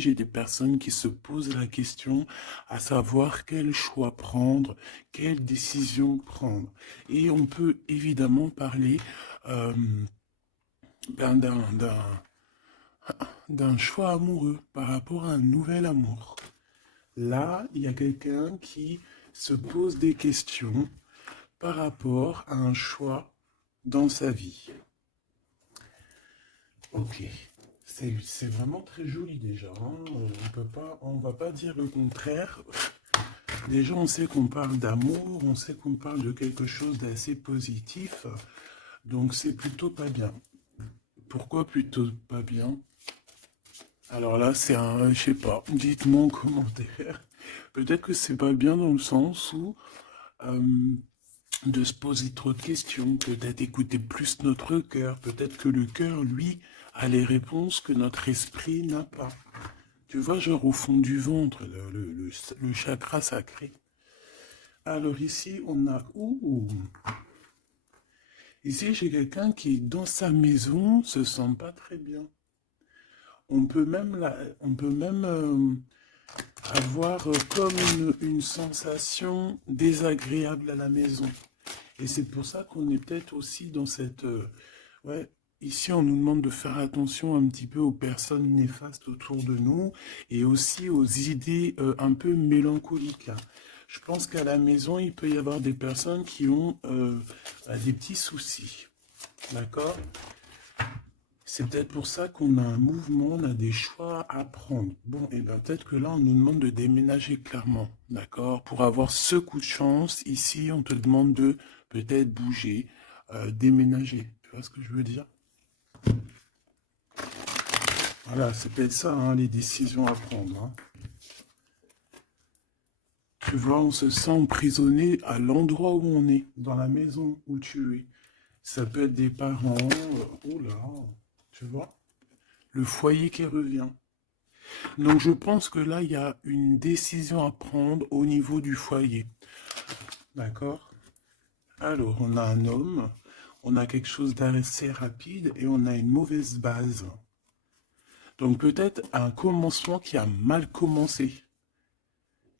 j'ai des personnes qui se posent la question à savoir quel choix prendre, quelle décision prendre. Et on peut évidemment parler euh, ben, d'un choix amoureux par rapport à un nouvel amour. Là, il y a quelqu'un qui se pose des questions par rapport à un choix dans sa vie. Ok, c'est vraiment très joli déjà, hein. On va pas dire le contraire. Déjà, on sait qu'on parle d'amour, on sait qu'on parle de quelque chose d'assez positif, donc c'est plutôt pas bien. Pourquoi plutôt pas bien? Alors là, c'est un, je sais pas, dites-moi en commentaire. Peut-être que c'est pas bien dans le sens où euh, de se poser trop de questions, peut-être écouter plus notre cœur, peut-être que le cœur, lui, a les réponses que notre esprit n'a pas. Tu vois, genre au fond du ventre, le chakra sacré. Alors ici, on a... Ouh, ici, j'ai quelqu'un qui, dans sa maison, se sent pas très bien. On peut même avoir comme une sensation désagréable à la maison. Et c'est pour ça qu'on est peut-être aussi dans cette... ouais, ici, on nous demande de faire attention un petit peu aux personnes néfastes autour de nous et aussi aux idées un peu mélancoliques, hein. Je pense qu'à la maison, il peut y avoir des personnes qui ont des petits soucis. D'accord? C'est peut-être pour ça qu'on a un mouvement, on a des choix à prendre. Bon, et bien peut-être que là, on nous demande de déménager clairement, d'accord? Pour avoir ce coup de chance, ici, on te demande de peut-être bouger, déménager. Tu vois ce que je veux dire? Voilà, c'est peut-être ça, hein, les décisions à prendre, hein. Tu vois, on se sent emprisonné à l'endroit où on est, dans la maison où tu es. Ça peut être des parents, oh là, tu vois, le foyer qui revient. Donc je pense que là, il y a une décision à prendre au niveau du foyer. D'accord? Alors, on a un homme, on a quelque chose d'assez rapide et on a une mauvaise base. Donc peut-être un commencement qui a mal commencé.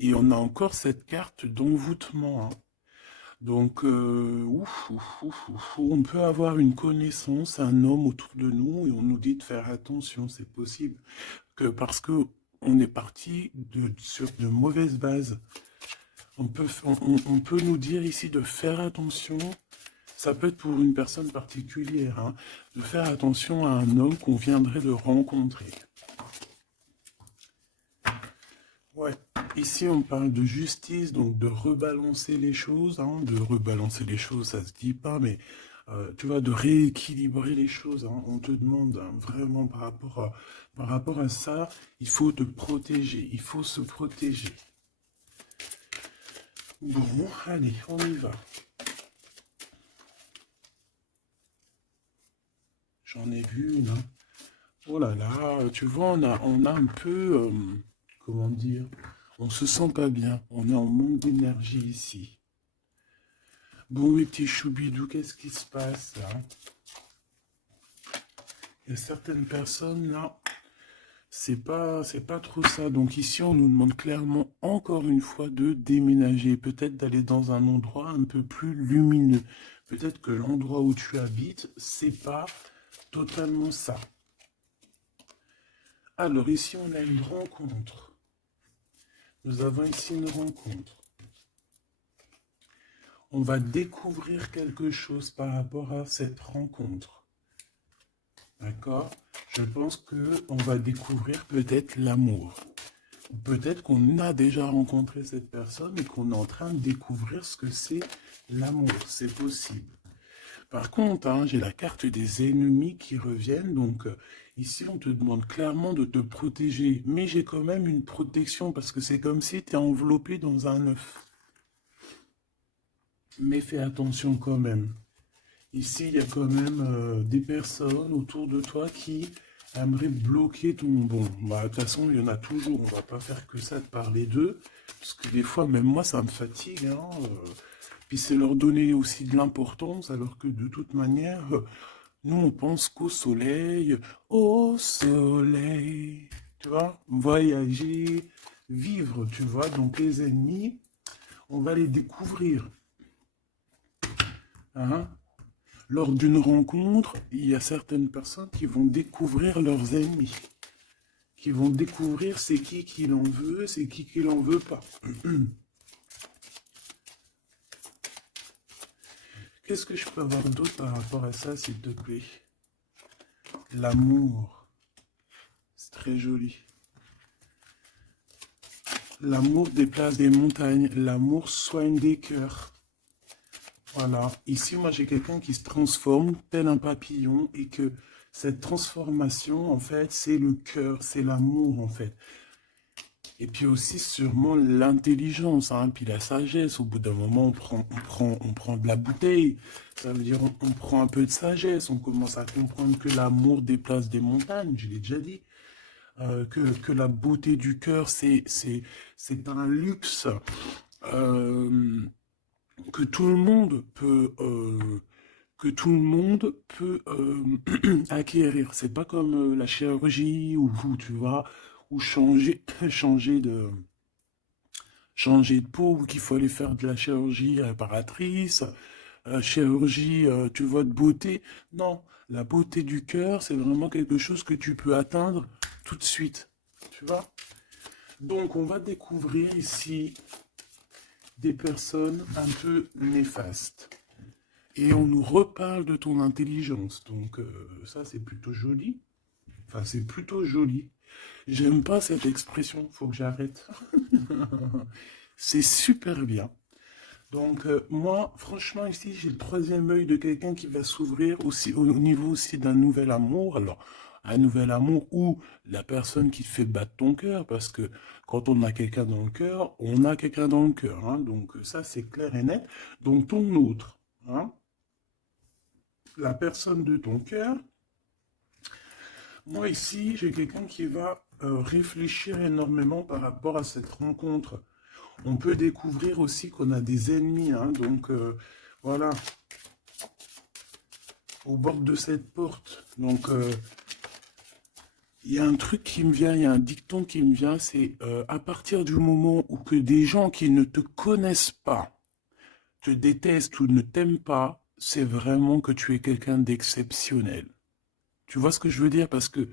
Et on a encore cette carte d'envoûtement, hein. Donc, on peut avoir une connaissance, un homme autour de nous, et on nous dit de faire attention, c'est possible. Que parce que on est parti sur de mauvaises bases. On peut nous dire ici de faire attention, ça peut être pour une personne particulière, hein, de faire attention à un homme qu'on viendrait de rencontrer. Ouais, ici on parle de justice, donc de rebalancer les choses, hein, de rebalancer les choses, ça se dit pas, mais tu vois, de rééquilibrer les choses, hein. On te demande, hein, vraiment par rapport à ça, il faut te protéger, il faut se protéger. Bon, allez, on y va. J'en ai vu une, hein. Oh là là, tu vois, on a un peu, comment dire, on se sent pas bien, on est en manque d'énergie ici. Bon, mes petits choubidous, qu'est-ce qui se passe là? Il y a certaines personnes là, c'est pas trop ça. Donc ici, on nous demande clairement encore une fois de déménager, peut-être d'aller dans un endroit un peu plus lumineux. Peut-être que l'endroit où tu habites, c'est pas totalement ça. Alors ici, on a une rencontre. Nous avons ici une rencontre. On va découvrir quelque chose par rapport à cette rencontre. D'accord? Je pense qu'on va découvrir peut-être l'amour. Peut-être qu'on a déjà rencontré cette personne et qu'on est en train de découvrir ce que c'est l'amour. C'est possible. Par contre, hein, j'ai la carte des ennemis qui reviennent. Donc ici, on te demande clairement de te protéger. Mais j'ai quand même une protection parce que c'est comme si tu es enveloppé dans un œuf. Mais fais attention quand même. Ici, il y a quand même des personnes autour de toi qui aimeraient bloquer ton... Bon, bah, de toute façon, il y en a toujours. On va pas faire que ça de parler d'eux. Parce que des fois, même moi, ça me fatigue, hein. Puis c'est leur donner aussi de l'importance, alors que de toute manière, nous, on pense qu'au soleil. Au soleil. tu vois, voyager, vivre, tu vois. Donc les ennemis, on va les découvrir. Hein. Lors d'une rencontre, il y a certaines personnes qui vont découvrir leurs ennemis, qui vont découvrir c'est qui l'en veut, c'est qui l'en veut pas. Qu'est-ce que je peux avoir d'autre par rapport à ça, s'il te plaît? L'amour, c'est très joli. L'amour déplace des montagnes, l'amour soigne des cœurs. Voilà, ici moi j'ai quelqu'un qui se transforme tel un papillon et que cette transformation en fait c'est le cœur, c'est l'amour en fait. Et puis aussi sûrement l'intelligence, hein, puis la sagesse. Au bout d'un moment on prend de la bouteille, ça veut dire on prend un peu de sagesse, on commence à comprendre que l'amour déplace des montagnes, je l'ai déjà dit. Que la beauté du cœur c'est un luxe. Euh, que tout le monde peut acquérir. C'est pas comme la chirurgie ou tu vois ou changer de changer de peau ou qu'il faut aller faire de la chirurgie réparatrice, chirurgie tu vois de beauté. Non, la beauté du cœur, c'est vraiment quelque chose que tu peux atteindre tout de suite. Tu vois? Donc on va découvrir ici des personnes un peu néfastes. Et on nous reparle de ton intelligence. Donc ça, c'est plutôt joli. Enfin, c'est plutôt joli. J'aime pas cette expression, faut que j'arrête. C'est super bien. Donc moi, franchement, ici, j'ai le troisième œil de quelqu'un qui va s'ouvrir aussi au niveau aussi d'un nouvel amour. Alors, un nouvel amour ou la personne qui te fait battre ton cœur, parce que quand on a quelqu'un dans le cœur, on a quelqu'un dans le cœur. Hein. Donc ça, c'est clair et net. Donc ton autre, hein, la personne de ton cœur. Moi ici, j'ai quelqu'un qui va réfléchir énormément par rapport à cette rencontre. On peut découvrir aussi qu'on a des ennemis, hein, donc voilà, au bord de cette porte. Donc il y a un truc qui me vient, il y a un dicton qui me vient, c'est à partir du moment où que des gens qui ne te connaissent pas te détestent ou ne t'aiment pas, c'est vraiment que tu es quelqu'un d'exceptionnel. Tu vois ce que je veux dire? Parce que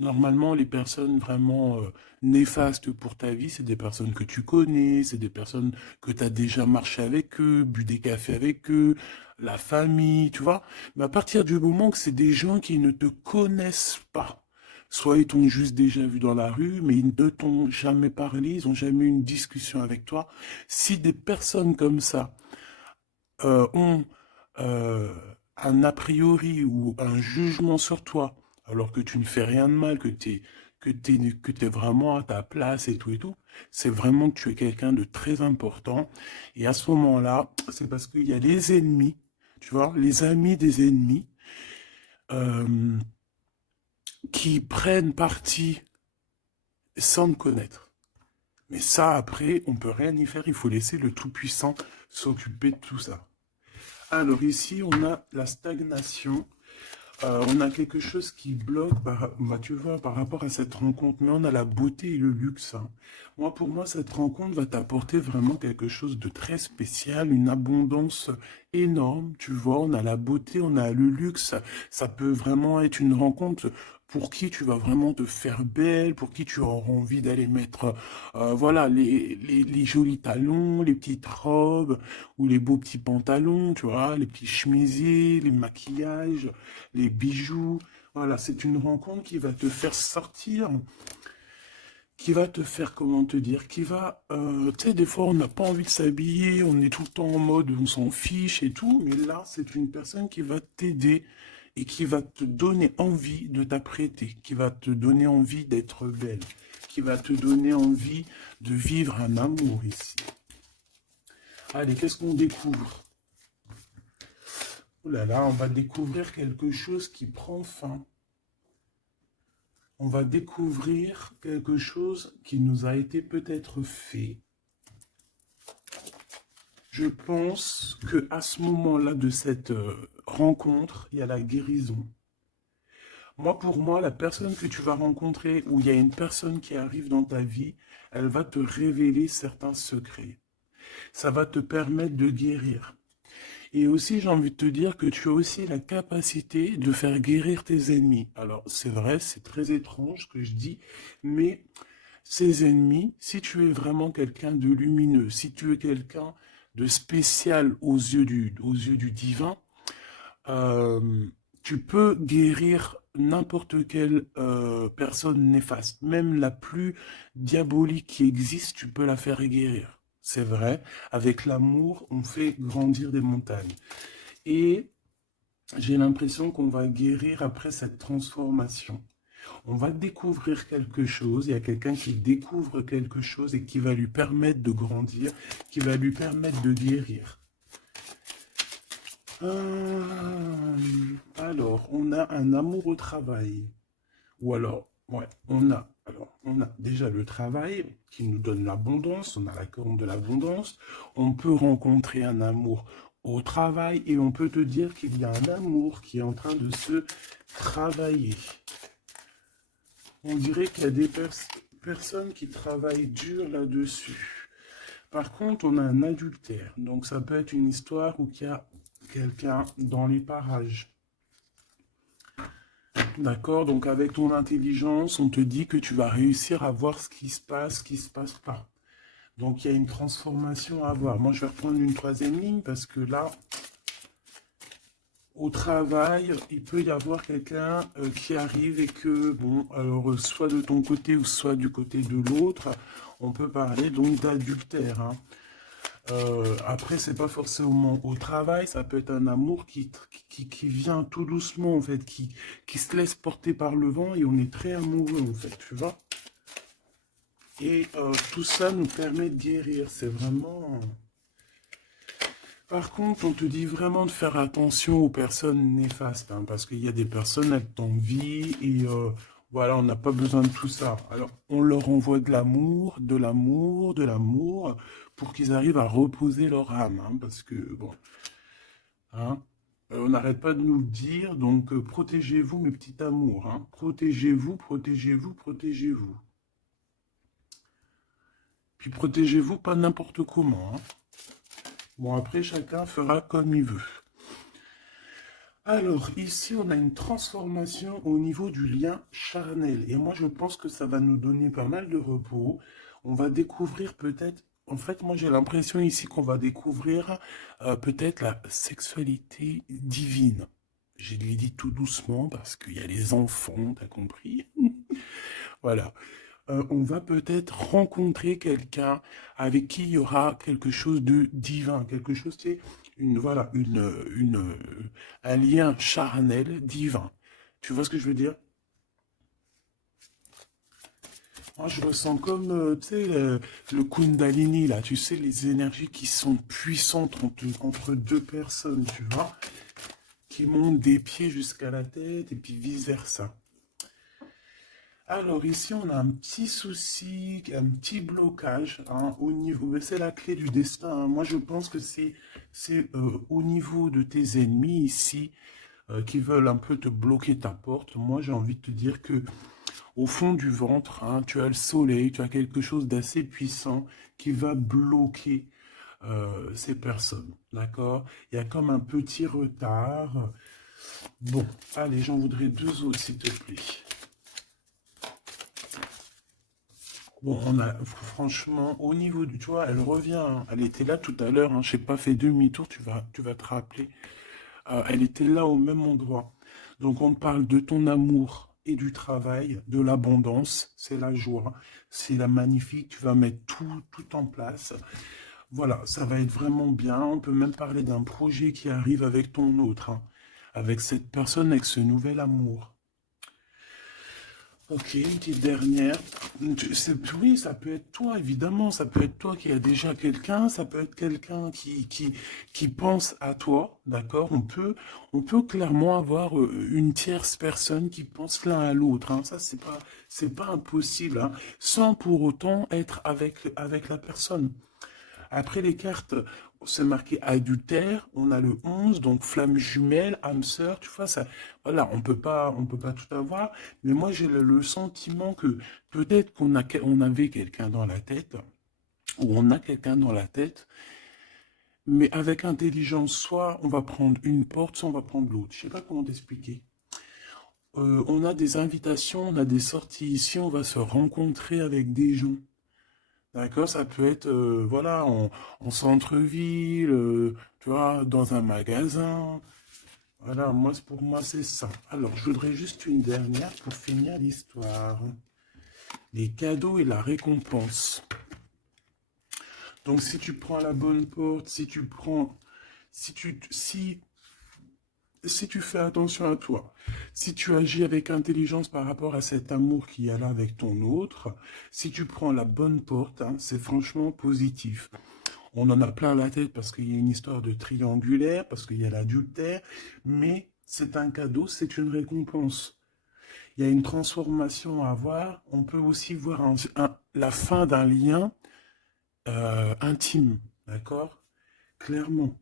normalement, les personnes vraiment néfastes pour ta vie, c'est des personnes que tu connais, c'est des personnes que tu as déjà marché avec eux, bu des cafés avec eux, la famille, tu vois. Mais à partir du moment que c'est des gens qui ne te connaissent pas, soit ils t'ont juste déjà vu dans la rue, mais ils ne t'ont jamais parlé, ils n'ont jamais eu une discussion avec toi. Si des personnes comme ça ont euh, un a priori ou un jugement sur toi, alors que tu ne fais rien de mal, que t'es vraiment à ta place et tout, c'est vraiment que tu es quelqu'un de très important. Et à ce moment-là, c'est parce qu'il y a les ennemis, tu vois, les amis des ennemis, euh, qui prennent parti sans te connaître. Mais ça, après, on peut rien y faire, il faut laisser le Tout-Puissant s'occuper de tout ça. Alors ici, on a la stagnation. On a quelque chose qui bloque, bah, tu vois, par rapport à cette rencontre. Mais on a la beauté et le luxe. Hein. Moi, pour moi, cette rencontre va t'apporter vraiment quelque chose de très spécial, une abondance énorme. Tu vois, on a la beauté, on a le luxe. Ça peut vraiment être une rencontre pour qui tu vas vraiment te faire belle, pour qui tu auras envie d'aller mettre, voilà, les jolis talons, les petites robes ou les beaux petits pantalons, tu vois, les petits chemisiers, les maquillages, les bijoux. Voilà, c'est une rencontre qui va te faire sortir, qui va te faire, comment te dire, qui va, tu sais, des fois on n'a pas envie de s'habiller, on est tout le temps en mode on s'en fiche et tout, mais là c'est une personne qui va t'aider et qui va te donner envie de t'apprêter, qui va te donner envie d'être belle, qui va te donner envie de vivre un amour ici. Allez, qu'est-ce qu'on découvre? Oh là là, on va découvrir quelque chose qui prend fin. On va découvrir quelque chose qui nous a été peut-être fait. Je pense que à ce moment-là de cette rencontre, il y a la guérison. Moi, pour moi, la personne que tu vas rencontrer, ou il y a une personne qui arrive dans ta vie, elle va te révéler certains secrets. Ça va te permettre de guérir. Et aussi, j'ai envie de te dire que tu as aussi la capacité de faire guérir tes ennemis. Alors, c'est vrai, c'est très étrange ce que je dis, mais ces ennemis, si tu es vraiment quelqu'un de lumineux, si tu es quelqu'un de spécial aux yeux du divin, euh, tu peux guérir n'importe quelle personne néfaste. Même la plus diabolique qui existe, tu peux la faire guérir. C'est vrai, avec l'amour, on fait grandir des montagnes. Et j'ai l'impression qu'on va guérir après cette transformation. On va découvrir quelque chose, il y a quelqu'un qui découvre quelque chose et qui va lui permettre de grandir, qui va lui permettre de guérir. Alors, on a un amour au travail. Ou alors, ouais, on a déjà le travail qui nous donne l'abondance, on a la corne de l'abondance. On peut rencontrer un amour au travail et on peut te dire qu'il y a un amour qui est en train de se travailler. On dirait qu'il y a des personnes qui travaillent dur là-dessus. Par contre, on a un adultère. Donc, ça peut être une histoire où il y a quelqu'un dans les parages. D'accord? Donc, avec ton intelligence, on te dit que tu vas réussir à voir ce qui se passe pas. Donc, il y a une transformation à avoir. Moi, je vais reprendre une troisième ligne parce que là, au travail, il peut y avoir quelqu'un qui arrive et que, bon, alors, soit de ton côté ou soit du côté de l'autre, on peut parler donc d'adultère, hein. Après, c'est pas forcément au travail, ça peut être un amour qui vient tout doucement, en fait, qui se laisse porter par le vent et on est très amoureux, en fait, tu vois. Et tout ça nous permet de guérir, c'est vraiment... Par contre, on te dit vraiment de faire attention aux personnes néfastes, hein, parce qu'il y a des personnes, elles t'envient et voilà, on n'a pas besoin de tout ça. Alors, on leur envoie de l'amour, de l'amour, de l'amour, pour qu'ils arrivent à reposer leur âme, hein, parce que, bon, hein, on n'arrête pas de nous le dire, donc protégez-vous, mes petits amours, hein, protégez-vous, protégez-vous, protégez-vous. Puis protégez-vous pas n'importe comment, hein. Bon, après, chacun fera comme il veut. Alors, ici, on a une transformation au niveau du lien charnel. Et moi, je pense que ça va nous donner pas mal de repos. On va découvrir peut-être... En fait, moi, j'ai l'impression ici qu'on va découvrir peut-être la sexualité divine. Je l'ai dit tout doucement parce qu'il y a les enfants, t'as compris? Voilà. On va peut-être rencontrer quelqu'un avec qui il y aura quelque chose de divin, quelque chose, c'est voilà, un lien charnel divin. Tu vois ce que je veux dire? Moi, je ressens comme, tu sais, le Kundalini, là, tu sais, les énergies qui sont puissantes entre deux personnes, tu vois, qui montent des pieds jusqu'à la tête et puis vice-versa. Alors ici, on a un petit souci, un petit blocage, hein, au niveau, c'est la clé du destin, hein. Moi, je pense que c'est au niveau de tes ennemis ici qui veulent un peu te bloquer ta porte. Moi, j'ai envie de te dire que au fond du ventre, hein, tu as le soleil, tu as quelque chose d'assez puissant qui va bloquer ces personnes, d'accord? Il y a comme un petit retard. Bon, allez, j'en voudrais deux autres, s'il te plaît. Bon, on a franchement, au niveau du, tu vois, elle revient, hein. Elle était là tout à l'heure, hein, je n'ai pas fait demi-tour, tu vas te rappeler. Elle était là au même endroit. Donc on parle de ton amour et du travail, de l'abondance, c'est la joie, c'est la magnifique, tu vas mettre tout en place. Voilà, ça va être vraiment bien. On peut même parler d'un projet qui arrive avec ton autre, hein, avec cette personne, avec ce nouvel amour. Ok, une petite dernière. Oui, ça peut être toi, évidemment. Ça peut être toi qui a déjà quelqu'un. Ça peut être quelqu'un qui pense à toi. D'accord? On peut clairement avoir une tierce personne qui pense l'un à l'autre, hein. Ça, c'est pas impossible, hein, sans pour autant être avec la personne. Après les cartes, c'est marqué adultère, on a le 11, donc flamme jumelle, âme sœur, tu vois, ça, voilà, on peut pas tout avoir, mais moi j'ai le sentiment que peut-être on avait quelqu'un dans la tête, ou on a quelqu'un dans la tête, mais avec intelligence, soit on va prendre une porte, soit on va prendre l'autre. Je sais pas comment t'expliquer. On a des invitations, on a des sorties ici, on va se rencontrer avec des gens. D'accord, ça peut être, voilà, en centre-ville, tu vois, dans un magasin. Voilà, pour moi, c'est ça. Alors, je voudrais juste une dernière pour finir l'histoire. Les cadeaux et la récompense. Donc, si tu prends la bonne porte, si tu fais attention à toi, si tu agis avec intelligence par rapport à cet amour qu'il y a là avec ton autre, si tu prends la bonne porte, hein, c'est franchement positif. On en a plein la tête parce qu'il y a une histoire de triangulaire, parce qu'il y a l'adultère, mais c'est un cadeau, c'est une récompense. Il y a une transformation à avoir. On peut aussi voir la fin d'un lien intime, d'accord? Clairement.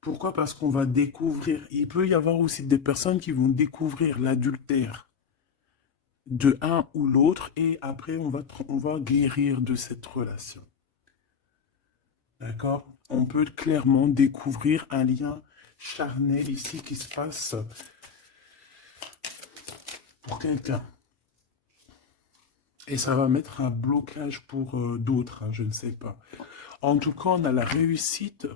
Pourquoi? Parce qu'on va découvrir. Il peut y avoir aussi des personnes qui vont découvrir l'adultère de un ou l'autre et après on va guérir de cette relation. D'accord? On peut clairement découvrir un lien charnel ici qui se passe pour quelqu'un. Et ça va mettre un blocage pour d'autres, hein, je ne sais pas. En tout cas, on a la réussite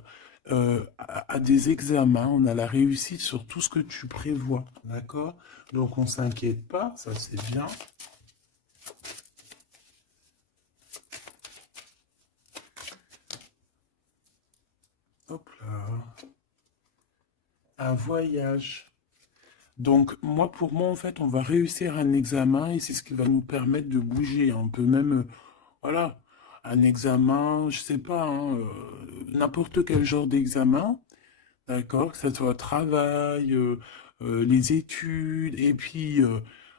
à des examens, on a la réussite sur tout ce que tu prévois, d'accord? Donc on ne s'inquiète pas, ça c'est bien. Hop là. Un voyage. Donc moi, pour moi, en fait, on va réussir un examen et c'est ce qui va nous permettre de bouger. On peut même, voilà, un examen, je sais pas, hein, n'importe quel genre d'examen. D'accord, que ce soit travail, les études, et puis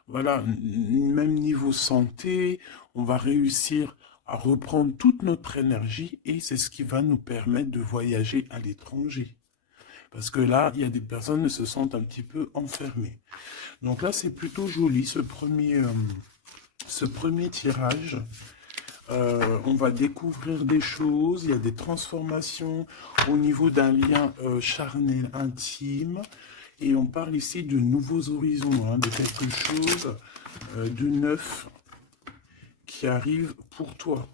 voilà, même niveau santé, on va réussir à reprendre toute notre énergie et c'est ce qui va nous permettre de voyager à l'étranger. Parce que là, il y a des personnes qui se sentent un petit peu enfermées. Donc là, c'est plutôt joli ce premier tirage. On va découvrir des choses, il y a des transformations au niveau d'un lien charnel intime. Et on parle ici de nouveaux horizons, hein, de quelque chose de neuf qui arrive pour toi.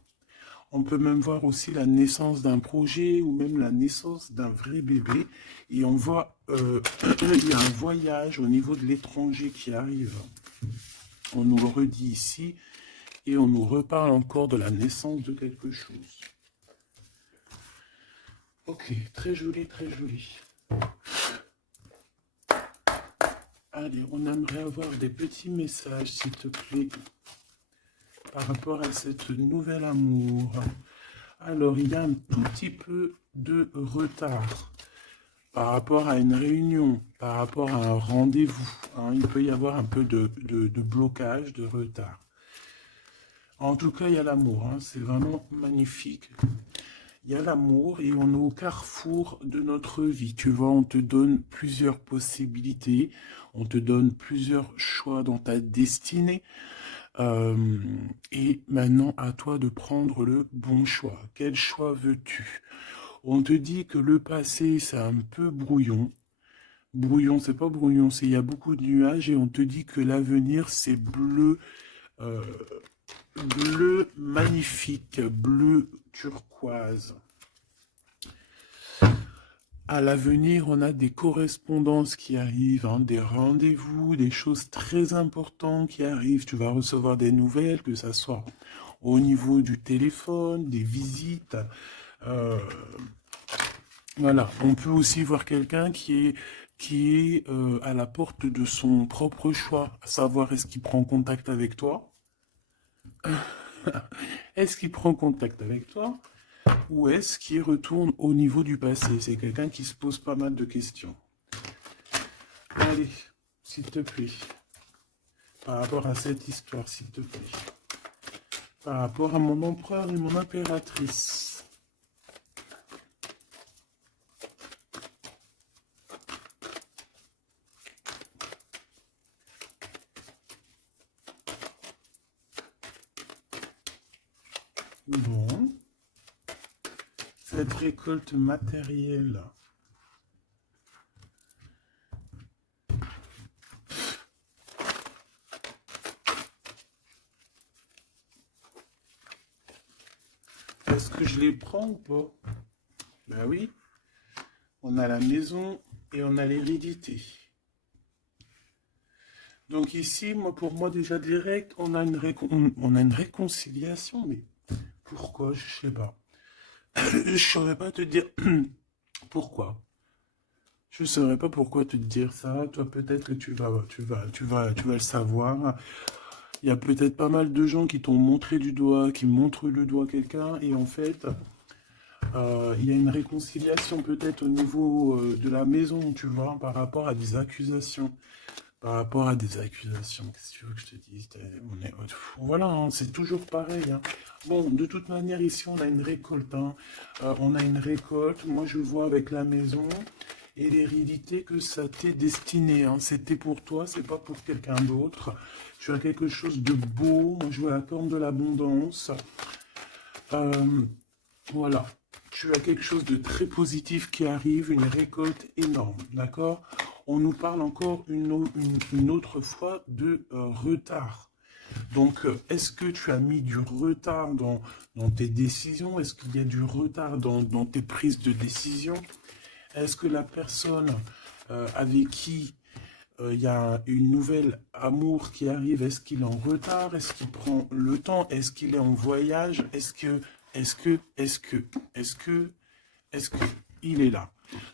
On peut même voir aussi la naissance d'un projet ou même la naissance d'un vrai bébé. Et on voit, il y a un voyage au niveau de l'étranger qui arrive. On nous le redit ici. Et on nous reparle encore de la naissance de quelque chose. Ok, très joli, très joli. Allez, on aimerait avoir des petits messages, s'il te plaît, par rapport à cette nouvel amour. Alors, il y a un tout petit peu de retard par rapport à une réunion, par rapport à un rendez-vous. Hein, il peut y avoir un peu de blocage, de retard. En tout cas, il y a l'amour, hein, c'est vraiment magnifique. Il y a l'amour et on est au carrefour de notre vie. Tu vois, on te donne plusieurs possibilités, on te donne plusieurs choix dans ta destinée. Et maintenant, à toi de prendre le bon choix. Quel choix veux-tu? On te dit que le passé, c'est un peu brouillon. Brouillon, c'est pas brouillon, c'est il y a beaucoup de nuages et on te dit que l'avenir, c'est bleu, euh, bleu magnifique, bleu turquoise. À l'avenir, on a des correspondances qui arrivent, hein, des rendez-vous, des choses très importantes qui arrivent. Tu vas recevoir des nouvelles, que ce soit au niveau du téléphone, des visites. euh, voilà, on peut aussi voir quelqu'un qui est à la porte de son propre choix, à savoir est-ce qu'il prend contact avec toi? Est-ce qu'il prend contact avec toi? Ou est-ce qu'il retourne au niveau du passé? C'est quelqu'un qui se pose pas mal de questions. Allez, s'il te plaît, par rapport à cette histoire, s'il te plaît, par rapport à mon empereur et mon impératrice. Bon, cette récolte matérielle. Est-ce que je les prends ou pas? Ben oui, on a la maison et on a l'hérédité. Donc ici, moi, pour moi, déjà direct, on a une réconciliation, mais pourquoi? Je sais pas. Je saurais pas te dire pourquoi. Je saurais pas pourquoi te dire ça. Toi, peut-être que tu vas le savoir. Il y a peut-être pas mal de gens qui t'ont montré du doigt, qui montrent le doigt à quelqu'un, et en fait, il y a une réconciliation peut-être au niveau de la maison, tu vois, par rapport à des accusations. Par rapport à des accusations, qu'est-ce que tu veux que je te dise? Voilà, hein, c'est toujours pareil, hein. Bon, de toute manière, ici, on a une récolte, hein. On a une récolte. Moi, je vois avec la maison et l'hérédité que ça t'est destiné, hein. C'était pour toi, c'est pas pour quelqu'un d'autre. Tu as quelque chose de beau. Moi, je vois la corne de l'abondance. Euh, voilà. Tu as quelque chose de très positif qui arrive, une récolte énorme, d'accord? On nous parle encore une autre fois de retard. Donc, est-ce que tu as mis du retard dans tes décisions? Est-ce qu'il y a du retard dans tes prises de décision? Est-ce que la personne avec qui il y a une nouvelle amour qui arrive, est-ce qu'il est en retard? Est-ce qu'il prend le temps? Est-ce qu'il est en voyage? Est-ce que il est là?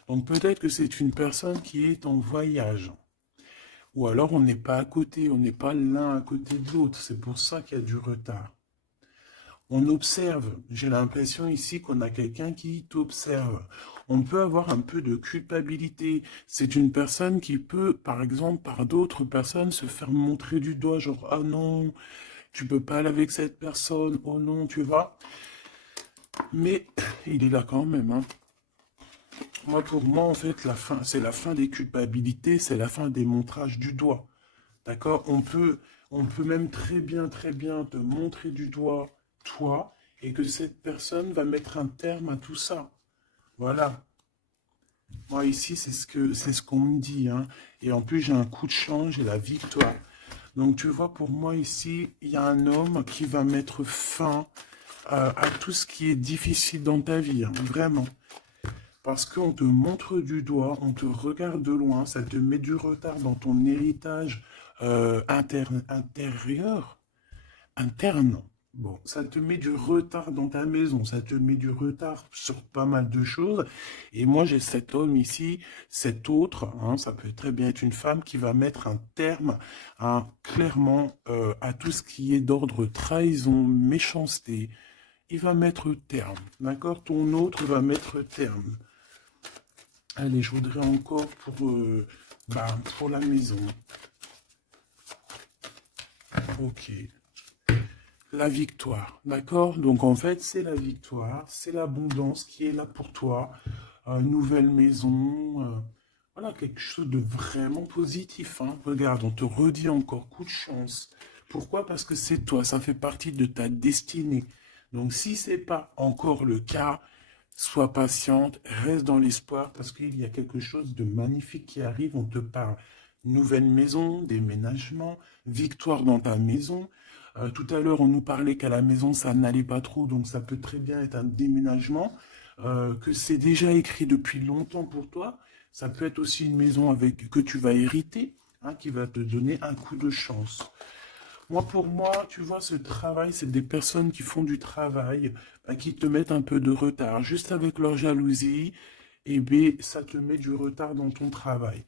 Donc peut-être que c'est une personne qui est en voyage. Ou alors on n'est pas à côté, on n'est pas l'un à côté de l'autre. C'est pour ça qu'il y a du retard. On observe. J'ai l'impression ici qu'on a quelqu'un qui t'observe. On peut avoir un peu de culpabilité. C'est une personne qui peut, par exemple, par d'autres personnes, se faire montrer du doigt, genre, ah non, tu peux pas aller avec cette personne, oh non, tu vois. Mais il est là quand même, hein. Moi, pour moi, en fait, la fin, c'est la fin des culpabilités, c'est la fin des montrages du doigt. D'accord? On peut même très bien te montrer du doigt, toi, et que cette personne va mettre un terme à tout ça. Voilà. Moi, ici, c'est ce qu'on me dit, hein. Et en plus, j'ai un coup de chance, j'ai la victoire. Donc, tu vois, pour moi, ici, il y a un homme qui va mettre fin à tout ce qui est difficile dans ta vie, hein, vraiment. Parce qu'on te montre du doigt, on te regarde de loin, ça te met du retard dans ton héritage intérieur, interne. Bon, ça te met du retard dans ta maison, ça te met du retard sur pas mal de choses. Et moi, j'ai cet homme ici, cet autre, hein, ça peut très bien être une femme qui va mettre un terme, hein, clairement, à tout ce qui est d'ordre trahison, méchanceté. Il va mettre terme, d'accord? Ton autre va mettre terme. Allez, je voudrais encore pour la maison. Ok. La victoire, d'accord? Donc en fait, c'est la victoire, c'est l'abondance qui est là pour toi. Nouvelle maison, voilà, quelque chose de vraiment positif, hein. Regarde, on te redit encore coup de chance. Pourquoi? Parce que c'est toi, ça fait partie de ta destinée. Donc si c'est pas encore le cas, sois patiente, reste dans l'espoir parce qu'il y a quelque chose de magnifique qui arrive. On te parle nouvelle maison, déménagement, victoire dans ta maison. Tout à l'heure, on nous parlait qu'à la maison, ça n'allait pas trop, donc ça peut très bien être un déménagement, que c'est déjà écrit depuis longtemps pour toi. Ça peut être aussi une maison que tu vas hériter, hein, qui va te donner un coup de chance. Moi, pour moi, tu vois, ce travail, c'est des personnes qui font du travail, qui te mettent un peu de retard. Juste avec leur jalousie, et bien, ça te met du retard dans ton travail.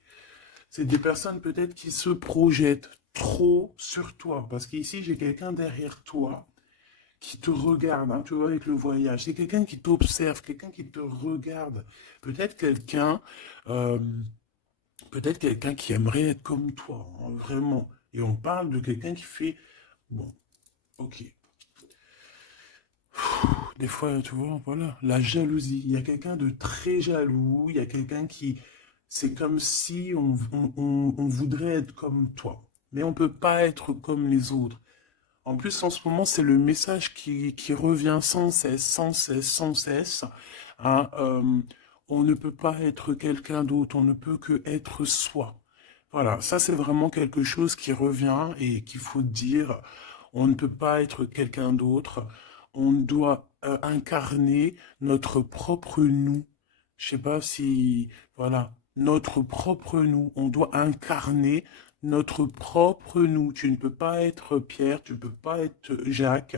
C'est des personnes peut-être qui se projettent trop sur toi. Parce qu'ici, j'ai quelqu'un derrière toi qui te regarde, hein, tu vois, avec le voyage. C'est quelqu'un qui t'observe, quelqu'un qui te regarde. Peut-être quelqu'un euh, peut-être quelqu'un qui aimerait être comme toi, hein, vraiment. Et on parle de quelqu'un qui fait... Bon, ok. Des fois, tu vois, voilà, la jalousie. Il y a quelqu'un de très jaloux, il y a quelqu'un qui... C'est comme si on voudrait être comme toi. Mais on ne peut pas être comme les autres. En plus, en ce moment, c'est le message qui revient sans cesse, sans cesse, sans cesse. Hein, on ne peut pas être quelqu'un d'autre, on ne peut que être soi. Voilà, ça c'est vraiment quelque chose qui revient et qu'il faut dire. On ne peut pas être quelqu'un d'autre. On doit incarner notre propre nous. Je sais pas si, voilà, notre propre nous. On doit incarner notre propre nous. Tu ne peux pas être Pierre, tu ne peux pas être Jacques.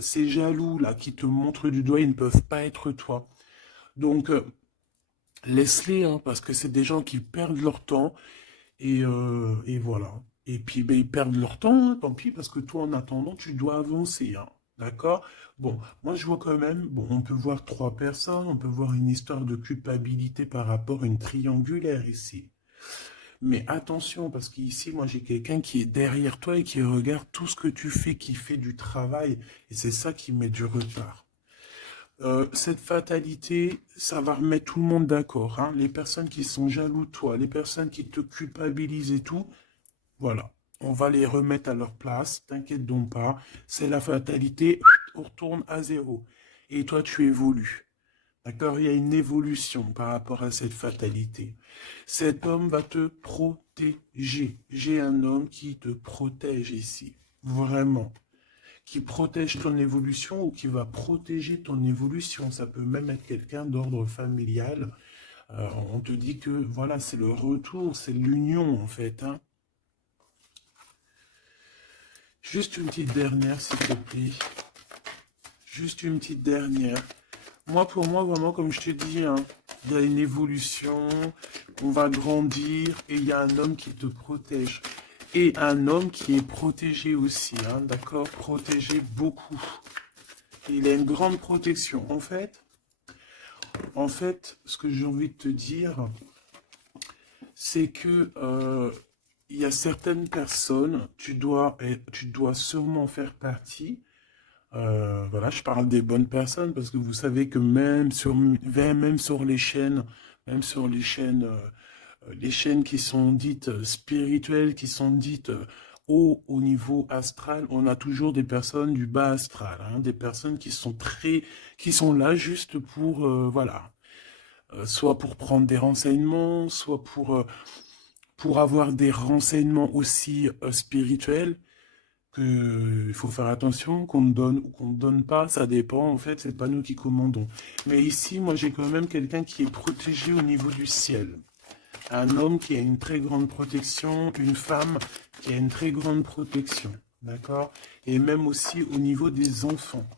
Ces jaloux là qui te montrent du doigt, ils ne peuvent pas être toi. Donc laisse-les, hein, parce que c'est des gens qui perdent leur temps et voilà. Et puis ben, ils perdent leur temps, hein, tant pis, parce que toi en attendant, tu dois avancer, hein. D'accord? Bon, moi je vois quand même, bon, on peut voir trois personnes, on peut voir une histoire de culpabilité par rapport à une triangulaire ici. Mais attention, parce qu'ici, moi, j'ai quelqu'un qui est derrière toi et qui regarde tout ce que tu fais, qui fait du travail. Et c'est ça qui met du retard. Cette fatalité, ça va remettre tout le monde d'accord. Hein. Les personnes qui sont jaloux de toi, les personnes qui te culpabilisent et tout, voilà. On va les remettre à leur place. T'inquiète donc pas. C'est la fatalité. On retourne à zéro. Et toi, tu évolues. D'accord? Il y a une évolution par rapport à cette fatalité. Cet homme va te protéger. J'ai un homme qui te protège ici. Vraiment. Qui protège ton évolution ou qui va protéger ton évolution. Ça peut même être quelqu'un d'ordre familial. On te dit que voilà, c'est le retour, c'est l'union en fait. Hein. Juste une petite dernière, s'il te plaît. Juste une petite dernière. Moi, pour moi, vraiment, comme je te dis, hein, il y a une évolution, on va grandir et il y a un homme qui te protège. Et un homme qui est protégé aussi, hein, d'accord? Protégé beaucoup. Il a une grande protection. En fait, ce que j'ai envie de te dire, c'est que il y a certaines personnes, tu dois sûrement faire partie. Voilà, je parle des bonnes personnes parce que vous savez que même sur les chaînes qui sont dites spirituelles, qui sont dites haut au niveau astral, on a toujours des personnes du bas astral, hein, des personnes qui sont là juste pour, voilà, soit pour prendre des renseignements, soit pour avoir des renseignements aussi spirituels que il faut faire attention, qu'on me donne ou qu'on ne donne pas, ça dépend, en fait, c'est pas nous qui commandons. Mais ici, moi, j'ai quand même quelqu'un qui est protégé au niveau du ciel. Un homme qui a une très grande protection, une femme qui a une très grande protection, d'accord? Et même aussi au niveau des enfants.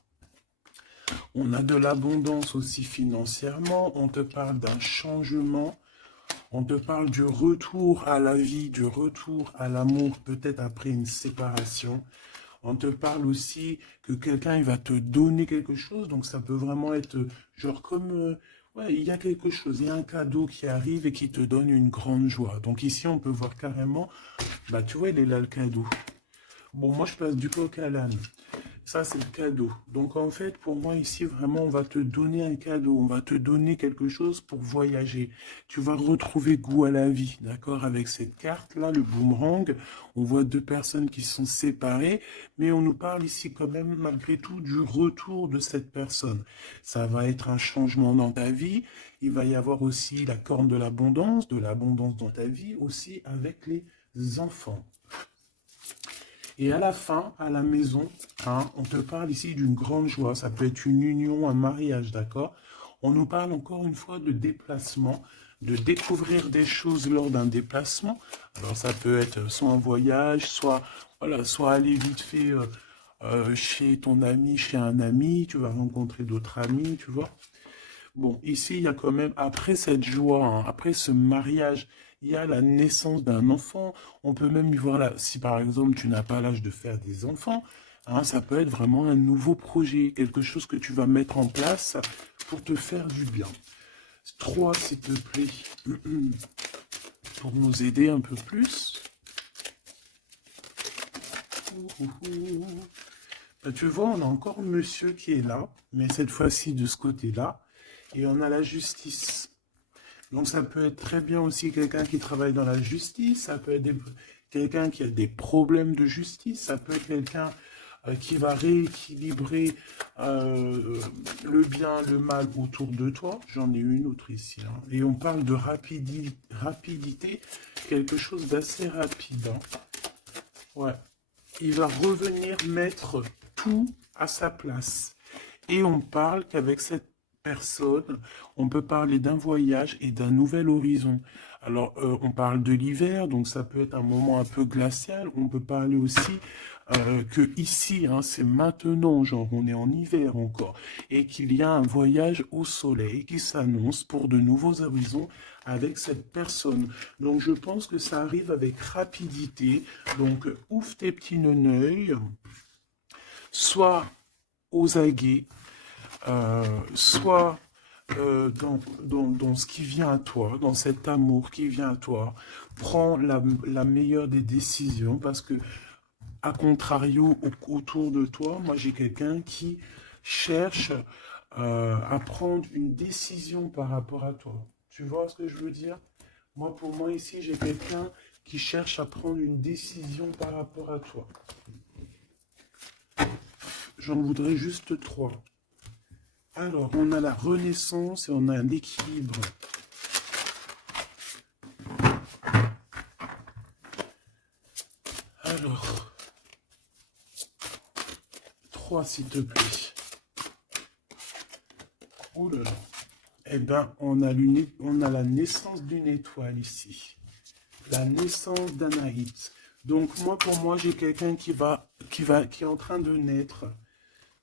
On a de l'abondance aussi financièrement, on te parle d'un changement, on te parle du retour à la vie, du retour à l'amour, peut-être après une séparation. On te parle aussi que quelqu'un il va te donner quelque chose, donc ça peut vraiment être genre comme ouais, il y a quelque chose, il y a un cadeau qui arrive et qui te donne une grande joie. Donc ici on peut voir carrément, bah tu vois il est là le cadeau. Bon moi je passe du coq à l'âne. Ça, c'est le cadeau. Donc, en fait, pour moi, ici, vraiment, on va te donner un cadeau. On va te donner quelque chose pour voyager. Tu vas retrouver goût à la vie, d'accord? Avec cette carte-là, le boomerang, on voit deux personnes qui sont séparées, mais on nous parle ici quand même, malgré tout, du retour de cette personne. Ça va être un changement dans ta vie. Il va y avoir aussi la corne de l'abondance dans ta vie, aussi avec les enfants. Et à la fin, à la maison, hein, on te parle ici d'une grande joie. Ça peut être une union, un mariage, d'accord? On nous parle encore une fois de déplacement, de découvrir des choses lors d'un déplacement. Alors ça peut être soit un voyage, soit, voilà, soit aller vite fait chez ton ami, chez un ami. Tu vas rencontrer d'autres amis, tu vois. Bon, ici, il y a quand même, après cette joie, hein, après ce mariage, il y a la naissance d'un enfant. On peut même y voir là, si par exemple tu n'as pas l'âge de faire des enfants, hein, ça peut être vraiment un nouveau projet, quelque chose que tu vas mettre en place pour te faire du bien. 3, s'il te plaît, pour nous aider un peu plus. Ben, tu vois, on a encore monsieur qui est là, mais cette fois-ci de ce côté-là. Et on a la justice. Donc ça peut être très bien aussi quelqu'un qui travaille dans la justice, ça peut être quelqu'un qui a des problèmes de justice, ça peut être quelqu'un qui va rééquilibrer le bien, le mal autour de toi. J'en ai une autre ici, hein. Et on parle de rapidité, quelque chose d'assez rapide, hein. Ouais. Il va revenir mettre tout à sa place. Et on parle qu'avec cette personne, on peut parler d'un voyage et d'un nouvel horizon. Alors, on parle de l'hiver, donc ça peut être un moment un peu glacial. On peut parler aussi que ici, hein, c'est maintenant, genre on est en hiver encore, et qu'il y a un voyage au soleil qui s'annonce pour de nouveaux horizons avec cette personne. Donc, je pense que ça arrive avec rapidité. Donc, ouvre tes petits neneuils, soit aux aguets, soit dans ce qui vient à toi, dans cet amour qui vient à toi, prends la meilleure des décisions parce que, à contrario, autour de toi, moi j'ai quelqu'un qui cherche à prendre une décision par rapport à toi. Tu vois ce que je veux dire? Moi, pour moi, ici, j'ai quelqu'un qui cherche à prendre une décision par rapport à toi. J'en voudrais juste trois. Alors, on a la renaissance et on a l'équilibre. Alors, 3 s'il te plaît. Oh là là. Eh bien, on a la naissance d'une étoile ici. La naissance d'Anaïs. Donc, pour moi, j'ai quelqu'un qui est en train de naître.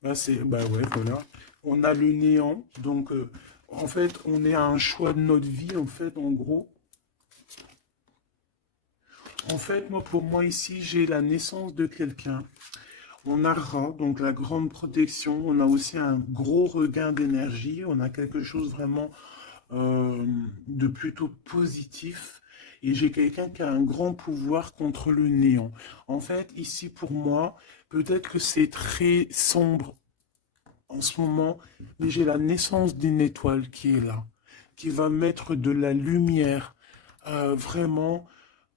Là, bah ouais, voilà. On a le néant. Donc, en fait, on est à un choix de notre vie, en fait, en gros. En fait, pour moi, ici, j'ai la naissance de quelqu'un. On a Ra, donc la grande protection. On a aussi un gros regain d'énergie. On a quelque chose vraiment de plutôt positif. Et j'ai quelqu'un qui a un grand pouvoir contre le néant. En fait, ici, pour moi, peut-être que c'est très sombre en ce moment, mais j'ai la naissance d'une étoile qui est là, qui va mettre de la lumière vraiment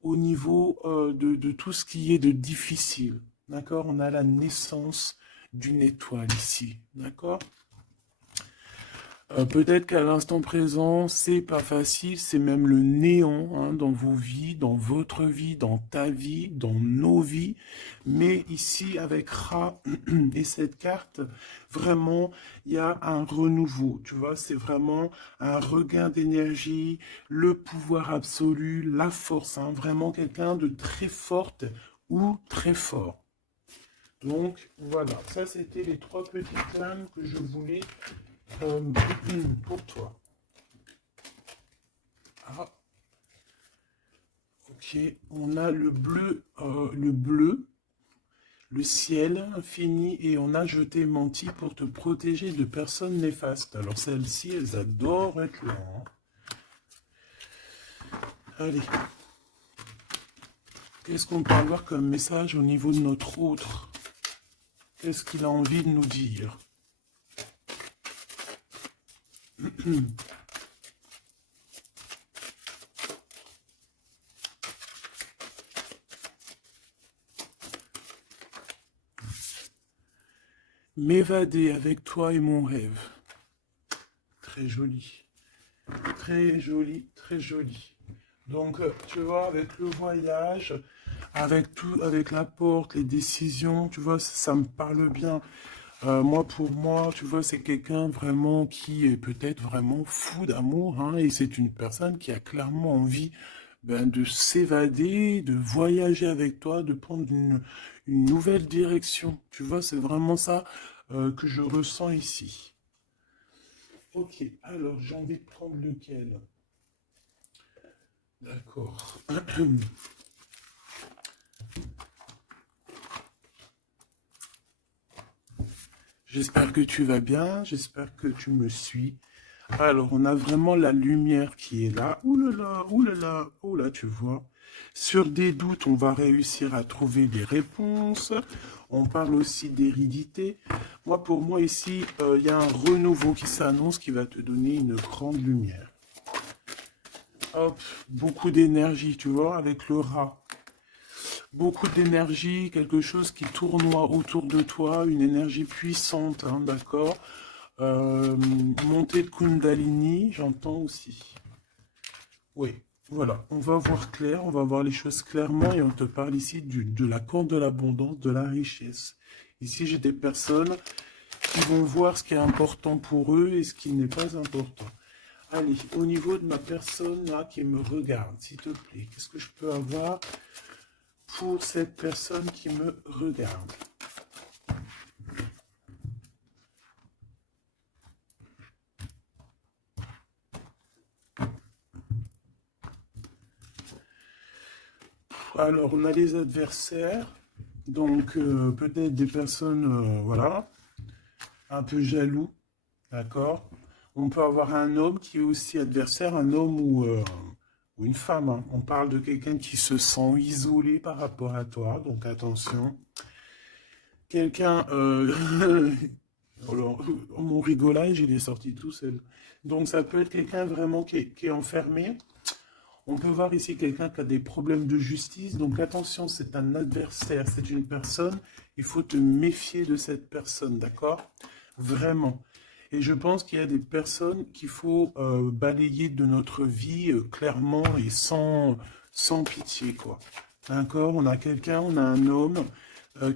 au niveau de tout ce qui est de difficile. D'accord? On a la naissance d'une étoile ici. D'accord? Peut-être qu'à l'instant présent, c'est pas facile, c'est même le néant, hein, dans vos vies, dans votre vie, dans ta vie, dans nos vies. Mais ici, avec Ra et cette carte, vraiment, il y a un renouveau. Tu vois, c'est vraiment un regain d'énergie, le pouvoir absolu, la force, hein, vraiment quelqu'un de très forte ou très fort. Donc, voilà, ça c'était les 3 petites flammes que je voulais pour toi. Ah, ok, on a le bleu, le ciel infini, et on a jeté menti pour te protéger de personnes néfastes. Alors celles-ci, elles adorent être là, hein. Allez. Qu'est-ce qu'on peut avoir comme message au niveau de notre autre? Qu'est-ce qu'il a envie de nous dire? M'évader avec toi est mon rêve. Très joli. Très joli, très joli. Donc, tu vois, avec le voyage, avec tout, avec la porte, les décisions, tu vois, ça me parle bien. Pour moi, tu vois, c'est quelqu'un vraiment qui est peut-être vraiment fou d'amour, hein, et c'est une personne qui a clairement envie de s'évader, de voyager avec toi, de prendre une nouvelle direction. Tu vois, c'est vraiment ça que je ressens ici. Ok, alors j'ai envie de prendre lequel? D'accord. J'espère que tu vas bien, j'espère que tu me suis. Alors, on a vraiment la lumière qui est là. Ouh là là, ouh là là, ouh là, tu vois. Sur des doutes, on va réussir à trouver des réponses. On parle aussi d'hérédité. Pour moi, ici, il y a un renouveau qui s'annonce qui va te donner une grande lumière. Hop, beaucoup d'énergie, tu vois, avec le rat. beaucoup d'énergie, quelque chose qui tournoie autour de toi, une énergie puissante, hein, d'accord? Montée de Kundalini, j'entends aussi. Oui, voilà, on va voir clair, on va voir les choses clairement et on te parle ici de la corde de l'abondance, de la richesse. Ici, j'ai des personnes qui vont voir ce qui est important pour eux et ce qui n'est pas important. Allez, au niveau de ma personne là qui me regarde, s'il te plaît, qu'est-ce que je peux avoir pour cette personne qui me regarde? Alors, on a les adversaires, donc peut-être des personnes, voilà, un peu jaloux, d'accord? On peut avoir un homme qui est aussi adversaire, un homme ou une femme, hein. On parle de quelqu'un qui se sent isolé par rapport à toi, donc attention. Quelqu'un, alors, mon rigolage, il est sorti tout seul. Donc ça peut être quelqu'un vraiment qui est enfermé. On peut voir ici quelqu'un qui a des problèmes de justice. Donc attention, c'est un adversaire, c'est une personne. Il faut te méfier de cette personne, d'accord? Vraiment. Et je pense qu'il y a des personnes qu'il faut balayer de notre vie clairement et sans pitié, quoi. D'accord? On a quelqu'un, on a un homme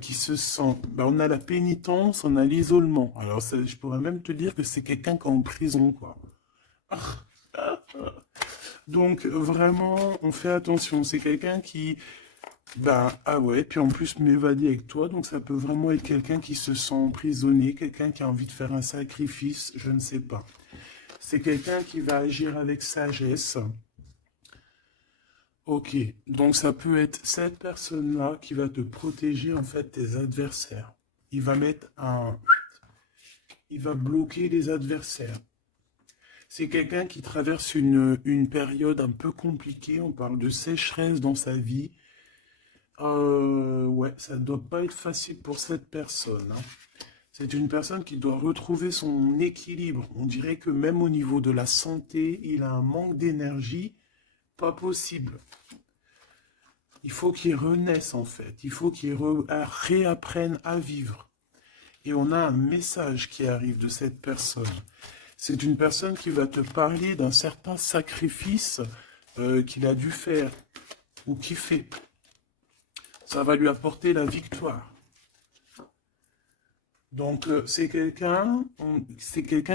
qui se sent... Ben, on a la pénitence, on a l'isolement. Alors je pourrais même te dire que c'est quelqu'un qui est en prison, quoi. Donc vraiment, on fait attention. C'est quelqu'un qui, bah ah ouais, puis en plus m'évader avec toi, donc ça peut vraiment être quelqu'un qui se sent emprisonné, quelqu'un qui a envie de faire un sacrifice, je ne sais pas. C'est quelqu'un qui va agir avec sagesse. Ok, donc ça peut être cette personne-là qui va te protéger en fait tes adversaires. Il va mettre un... Il va bloquer les adversaires. C'est quelqu'un qui traverse une période un peu compliquée. On parle de sécheresse dans sa vie. Ouais, ça ne doit pas être facile pour cette personne, hein. C'est une personne qui doit retrouver son équilibre. On dirait que même au niveau de la santé, il a un manque d'énergie pas possible. Il faut qu'il renaisse en fait. Il faut qu'il réapprenne à vivre. Et on a un message qui arrive de cette personne. C'est une personne qui va te parler d'un certain sacrifice qu'il a dû faire ou qu'il fait. Ça va lui apporter la victoire. Donc c'est quelqu'un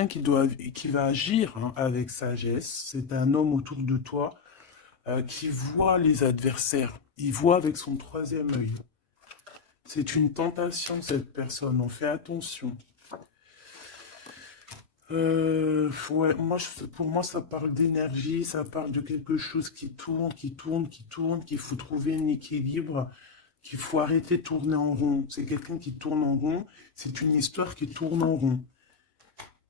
qui va agir, hein, avec sagesse. C'est un homme autour de toi qui voit les adversaires. Il voit avec son troisième œil. C'est une tentation, cette personne. On fait attention. Ouais, pour moi, ça parle d'énergie, ça parle de quelque chose qui tourne, qui tourne, qui tourne, qu'il faut trouver un équilibre, qu'il faut arrêter de tourner en rond. C'est quelqu'un qui tourne en rond, c'est une histoire qui tourne en rond.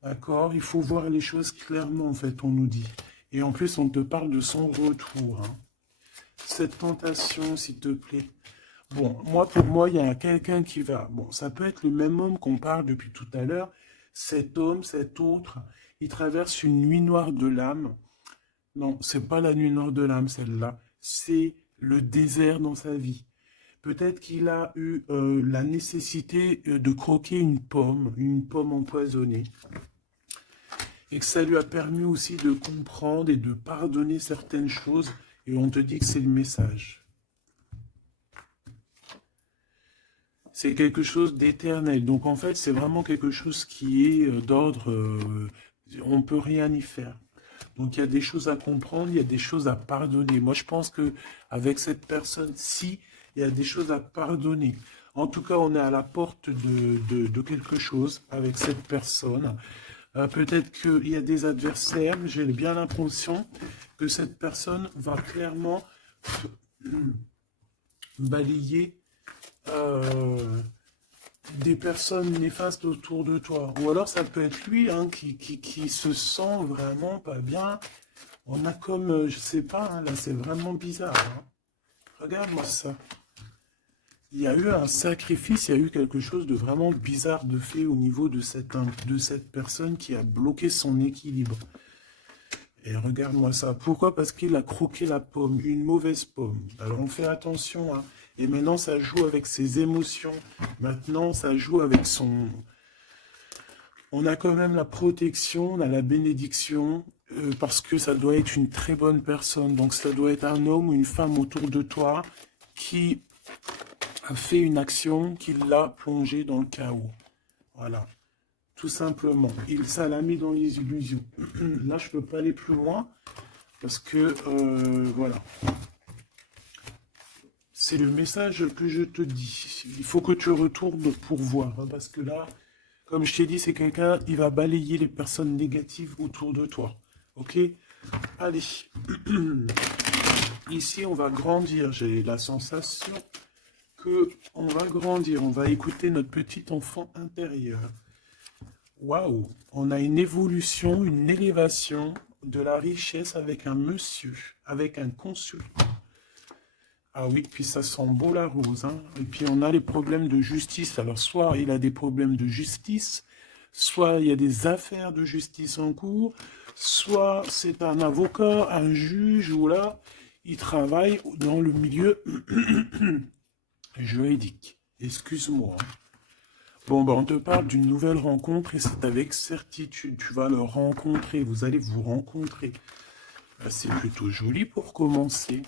D'accord? Il faut voir les choses clairement, en fait, on nous dit. Et en plus, on te parle de son retour, hein. Cette tentation, s'il te plaît. Bon, pour moi, il y a quelqu'un qui va... Bon, ça peut être le même homme qu'on parle depuis tout à l'heure. Cet homme, cet autre, il traverse une nuit noire de l'âme. Non, c'est pas la nuit noire de l'âme, celle-là. C'est le désert dans sa vie. Peut-être qu'il a eu la nécessité de croquer une pomme empoisonnée. Et que ça lui a permis aussi de comprendre et de pardonner certaines choses. Et on te dit que c'est le message. C'est quelque chose d'éternel. Donc en fait, c'est vraiment quelque chose qui est d'ordre... on ne peut rien y faire. Donc il y a des choses à comprendre, il y a des choses à pardonner. Moi, je pense que avec cette personne-ci, il y a des choses à pardonner. En tout cas, on est à la porte de quelque chose avec cette personne. Peut-être qu'il y a des adversaires, mais j'ai bien l'impression que cette personne va clairement balayer des personnes néfastes autour de toi. Ou alors ça peut être lui, hein, qui se sent vraiment pas bien. On a comme, je sais pas, hein, là c'est vraiment bizarre, hein. Regarde-moi ça. Il y a eu un sacrifice, il y a eu quelque chose de vraiment bizarre de fait au niveau de cette personne qui a bloqué son équilibre. Et regarde-moi ça. Pourquoi? Parce qu'il a croqué la pomme, une mauvaise pomme. Alors on fait attention, hein. Et maintenant, ça joue avec ses émotions. Maintenant, ça joue avec son... On a quand même la protection, on a la bénédiction, parce que ça doit être une très bonne personne. Donc, ça doit être un homme ou une femme autour de toi qui a fait une action qui l'a plongé dans le chaos. Voilà. Tout simplement. Ça l'a mis dans les illusions. Là, je peux pas aller plus loin parce que, voilà. C'est le message que je te dis. Il faut que tu retournes pour voir. Hein, parce que là, comme je t'ai dit, c'est quelqu'un, il va balayer les personnes négatives autour de toi. Ok? Allez. Ici, on va grandir. J'ai la sensation que on va grandir. On va écouter notre petit enfant intérieur. Waouh, on a une évolution, une élévation de la richesse avec un monsieur, avec un consultant. Ah oui, puis ça sent beau la rose, hein. Et puis on a les problèmes de justice. Alors soit il a des problèmes de justice, soit il y a des affaires de justice en cours, soit c'est un avocat, un juge, ou là, il travaille dans le milieu juridique. Excuse-moi. Bon, ben, on te parle d'une nouvelle rencontre et c'est avec certitude. Tu vas le rencontrer, vous allez vous rencontrer. Ben, c'est plutôt joli pour commencer.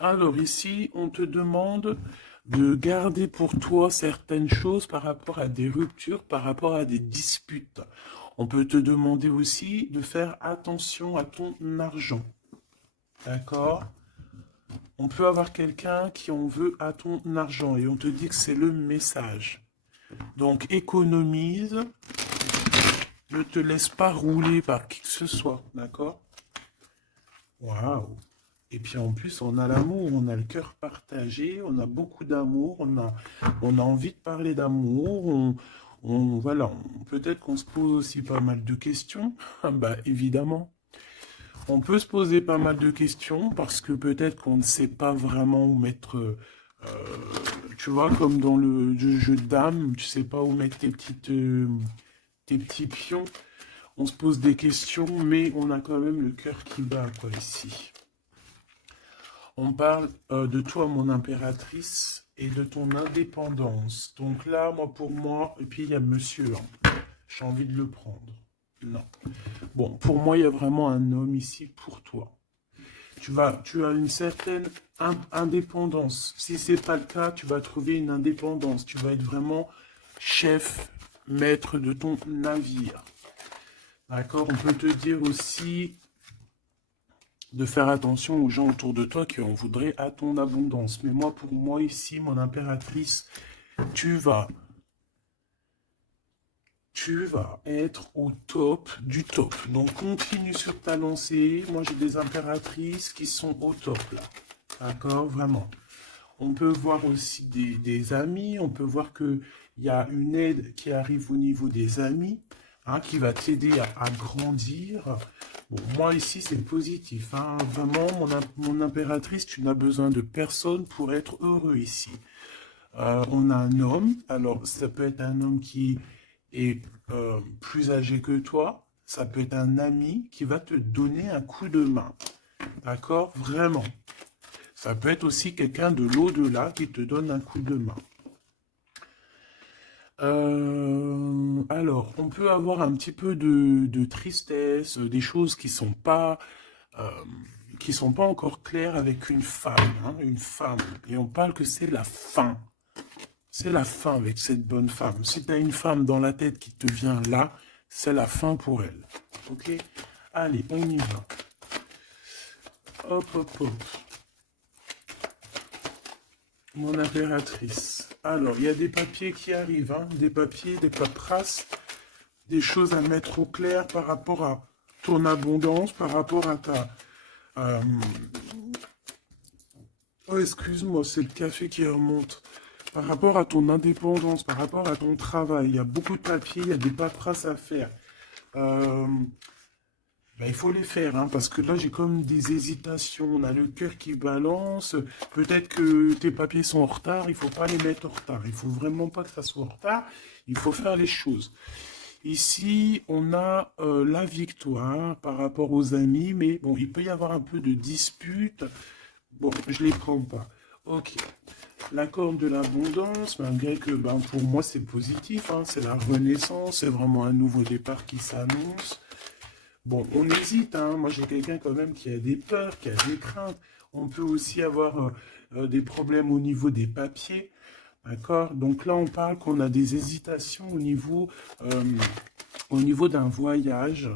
Alors ici, on te demande de garder pour toi certaines choses par rapport à des ruptures, par rapport à des disputes. On peut te demander aussi de faire attention à ton argent. D'accord ? On peut avoir quelqu'un qui en veut à ton argent et on te dit que c'est le message. Donc économise, ne te laisse pas rouler par qui que ce soit, d'accord? Waouh! Et puis en plus, on a l'amour, on a le cœur partagé, on a beaucoup d'amour, on a envie de parler d'amour, voilà, peut-être qu'on se pose aussi pas mal de questions, bah évidemment. On peut se poser pas mal de questions parce que peut-être qu'on ne sait pas vraiment où mettre, tu vois, comme dans le jeu de dames, tu sais pas où mettre tes petits pions. On se pose des questions, mais on a quand même le cœur qui bat, quoi, ici. On parle de toi, mon impératrice, et de ton indépendance. Donc là, pour moi, et puis il y a monsieur, hein. J'ai envie de le prendre. Non. Bon, pour moi, il y a vraiment un homme ici pour toi. Tu as une certaine indépendance. Si ce n'est pas le cas, tu vas trouver une indépendance. Tu vas être vraiment chef, maître de ton navire. D'accord? On peut te dire aussi de faire attention aux gens autour de toi qui en voudraient à ton abondance. Mais moi, pour moi, ici, mon impératrice, tu vas être au top du top. Donc, continue sur ta lancée. Moi, j'ai des impératrices qui sont au top, là. D'accord? Vraiment. On peut voir aussi des amis. On peut voir qu'il y a une aide qui arrive au niveau des amis, hein, qui va t'aider à grandir. Bon, moi, ici, c'est positif. Hein. Vraiment, mon impératrice, tu n'as besoin de personne pour être heureux ici. On a un homme. Alors, ça peut être un homme qui est plus âgé que toi, ça peut être un ami qui va te donner un coup de main. D'accord? Vraiment. Ça peut être aussi quelqu'un de l'au-delà qui te donne un coup de main. Alors, on peut avoir un petit peu de tristesse, des choses qui sont pas encore claires avec une femme, hein, une femme. Et on parle que c'est la fin. C'est la fin avec cette bonne femme. Si tu as une femme dans la tête qui te vient là, c'est la fin pour elle. Ok? Allez, on y va. Hop, hop, hop. Mon impératrice. Alors, il y a des papiers qui arrivent, hein, des papiers, des paperasses, des choses à mettre au clair par rapport à ton abondance, par rapport à ta... Oh, excuse-moi, c'est le café qui remonte. Par rapport à ton indépendance, par rapport à ton travail, il y a beaucoup de papiers, il y a des paperasses à faire. Il faut les faire, hein, parce que là, j'ai comme des hésitations. On a le cœur qui balance. Peut-être que tes papiers sont en retard. Il ne faut pas les mettre en retard. Il ne faut vraiment pas que ça soit en retard. Il faut faire les choses. Ici, on a la victoire par rapport aux amis. Mais bon, il peut y avoir un peu de dispute. Bon, je les prends pas. Ok. La corde de l'abondance, malgré que ben, pour moi c'est positif, hein, c'est la renaissance, c'est vraiment un nouveau départ qui s'annonce. Bon, on hésite, hein. Moi j'ai quelqu'un quand même qui a des peurs, qui a des craintes. On peut aussi avoir des problèmes au niveau des papiers, d'accord? Donc là on parle qu'on a des hésitations euh, au niveau d'un voyage.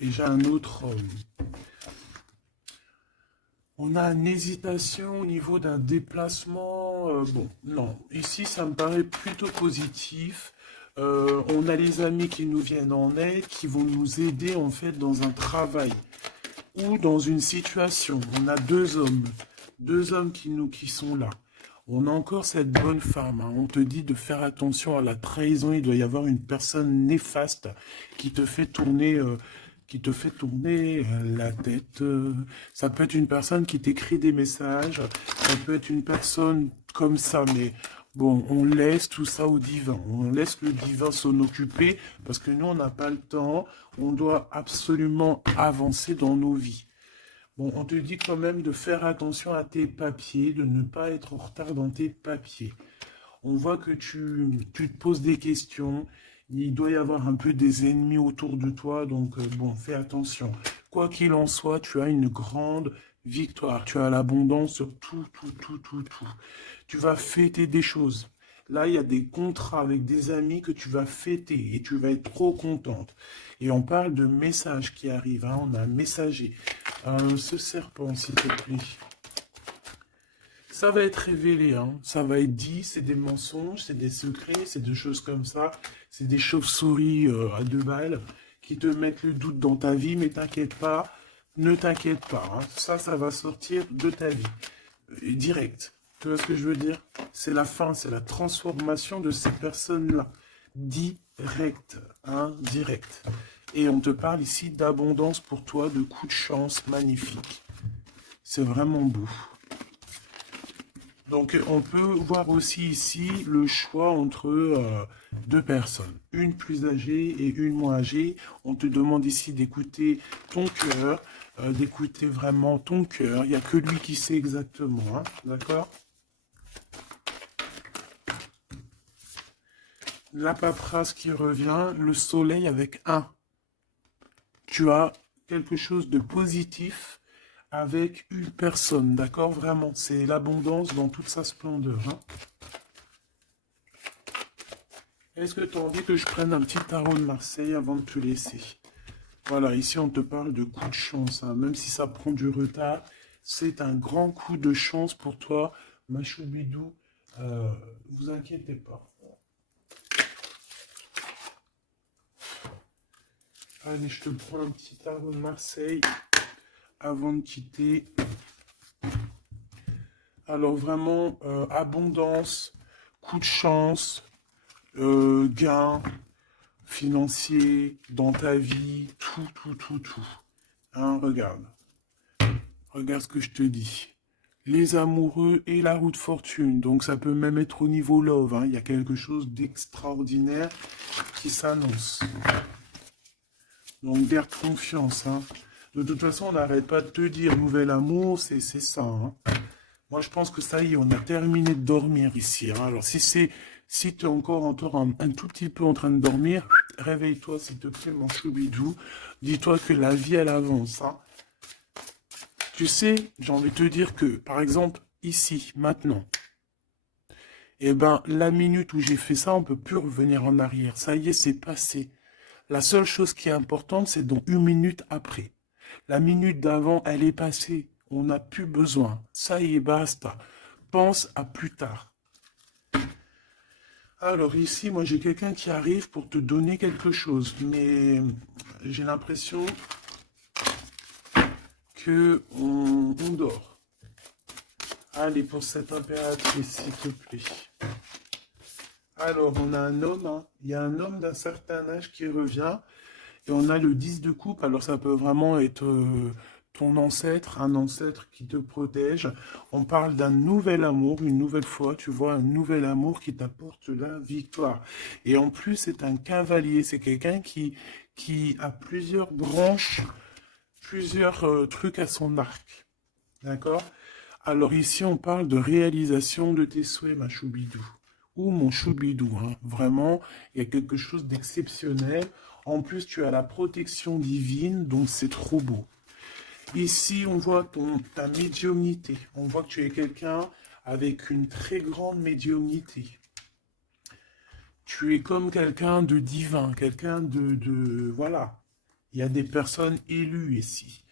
Et j'ai un autre... on a une hésitation au niveau d'un déplacement. Bon, non. Ici, ça me paraît plutôt positif. On a les amis qui nous viennent en aide, qui vont nous aider en fait dans un travail ou dans une situation. On a deux hommes qui sont là. On a encore cette bonne femme, hein. On te dit de faire attention à la trahison. Il doit y avoir une personne néfaste qui te fait tourner, la tête. Ça peut être une personne qui t'écrit des messages. Ça peut être une personne comme ça, mais bon, on laisse tout ça au divin. On laisse le divin s'en occuper parce que nous, on n'a pas le temps. On doit absolument avancer dans nos vies. Bon, on te dit quand même de faire attention à tes papiers, de ne pas être en retard dans tes papiers. On voit que tu te poses des questions. Il doit y avoir un peu des ennemis autour de toi, donc bon, fais attention. Quoi qu'il en soit, tu as une grande victoire. Tu as l'abondance sur tout, tout, tout, tout, tout. Tu vas fêter des choses. Là, il y a des contrats avec des amis que tu vas fêter et tu vas être trop contente. Et on parle de messages qui arrivent, hein. On a un messager. Ce serpent, s'il te plaît. Ça va être révélé, hein. Ça va être dit, c'est des mensonges, c'est des secrets, c'est des choses comme ça. C'est des chauves-souris à deux balles qui te mettent le doute dans ta vie, mais t'inquiète pas, ne t'inquiète pas, hein. Ça va sortir de ta vie. Direct. Tu vois ce que je veux dire? C'est la fin, c'est la transformation de ces personnes-là. Direct, hein, direct. Et on te parle ici d'abondance pour toi, de coups de chance magnifiques. C'est vraiment beau. Donc, on peut voir aussi ici le choix entre deux personnes, une plus âgée et une moins âgée. On te demande ici d'écouter ton cœur, d'écouter vraiment ton cœur. Il n'y a que lui qui sait exactement, hein, d'accord? La paperasse qui revient, le soleil avec un. Tu as quelque chose de positif avec une personne, d'accord? Vraiment, c'est l'abondance dans toute sa splendeur, hein. Est-ce que tu as envie que je prenne un petit tarot de Marseille avant de te laisser? Voilà, ici on te parle de coup de chance, hein. Même si ça prend du retard, c'est un grand coup de chance pour toi, ma choubidou. Vous inquiétez pas. Allez, je te prends un petit tarot de Marseille avant de quitter. Alors vraiment, abondance, coup de chance, gain financier dans ta vie, tout, tout, tout, tout. Hein, regarde. Regarde ce que je te dis. Les amoureux et la roue de fortune. Donc ça peut même être au niveau love, hein. Il y a quelque chose d'extraordinaire qui s'annonce. Donc garde confiance, hein. De toute façon, on n'arrête pas de te dire nouvel amour, c'est ça, hein. Moi, je pense que ça y est, on a terminé de dormir ici, hein. Alors, si tu es encore un tout petit peu en train de dormir, réveille-toi, s'il te plaît, mon choubidou. Dis-toi que la vie, elle avance, hein. Tu sais, j'ai envie de te dire que, par exemple, ici, maintenant, eh ben, la minute où j'ai fait ça, on peut plus revenir en arrière. Ça y est, c'est passé. La seule chose qui est importante, c'est dans une minute après. La minute d'avant, elle est passée. On n'a plus besoin. Ça y est, basta. Pense à plus tard. Alors ici, moi j'ai quelqu'un qui arrive pour te donner quelque chose, mais j'ai l'impression que on dort. Allez, pour cette impératrice, s'il te plaît. Alors, on a un homme, hein. Il y a un homme d'un certain âge qui revient, et on a le 10 de coupe. Alors ça peut vraiment être ton ancêtre, un ancêtre qui te protège. On parle d'un nouvel amour, une nouvelle fois, tu vois, un nouvel amour qui t'apporte la victoire. Et en plus, c'est un cavalier, c'est quelqu'un qui a plusieurs branches. plusieurs trucs à son arc. D'accord? Alors ici, on parle de réalisation de tes souhaits, ma choubidou. Ou mon choubidou, hein. Vraiment, il y a quelque chose d'exceptionnel. En plus, tu as la protection divine, donc c'est trop beau. Ici, on voit ta médiumnité. On voit que tu es quelqu'un avec une très grande médiumnité. Tu es comme quelqu'un de divin, quelqu'un voilà. Il y a des personnes élues ici.